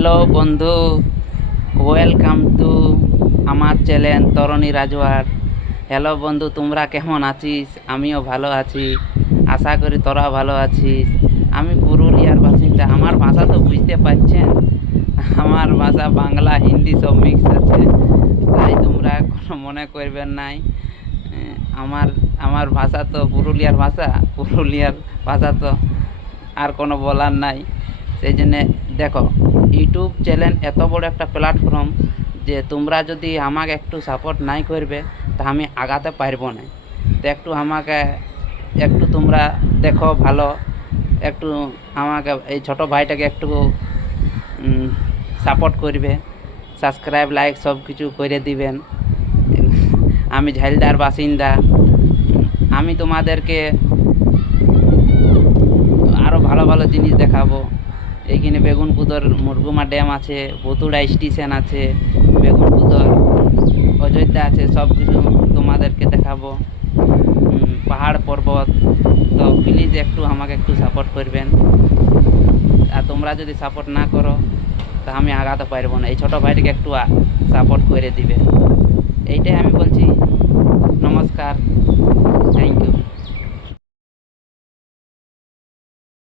Hello বন্ধু, welcome to আমার channel তরণী Rajwar. Hello বন্ধু, তোমরা কেমন আছিস? আমিও ভালো আছি, আশা করি তোরা ভালো আছিস। আমি পুরুলিয়ার বাসিন্দা। আমার ভাষা তো বুঝতে পারছেন, আমার ভাষা বাংলা হিন্দি সব মিক্স আছে, তাই তোমরা কোনো মনে করবেন নাই। আমার আমার ভাষা তো পুরুলিয়ার ভাষা তো আর কোনো বলার নাই। সেই জন্যে দেখো, ইউটিউব চ্যানেল এত বড় একটা প্ল্যাটফর্ম যে তোমরা যদি আমাকে একটু সাপোর্ট নাই করবে তা আমি আগাতে পারবো না। তো একটু আমাকে একটু তোমরা দেখো ভালো, একটু আমাকে এই ছোট ভাইটাকে একটু সাপোর্ট করবে, সাবস্ক্রাইব লাইক সব কিছু করে দিবেন। আমি ঝালদার বাসিন্দা। আমি তোমাদেরকে আরও ভালো ভালো জিনিস দেখাবো। এইখানে বেগুনপুদর মুরগুমা ড্যাম আছে, বতুড়া স্টেশন আছে, বেগুনপুদর অযোধ্যা আছে, সব কিছু তোমাদেরকে দেখাবো। পাহাড় পর্বত। তো প্লিজ একটু আমাকে একটু সাপোর্ট করবেন। আর তোমরা যদি সাপোর্ট না করো তা আমি আগাতে পারবো না। এই ছোটো ভাইটিকে একটু সাপোর্ট করে দিবে, এইটাই আমি বলছি।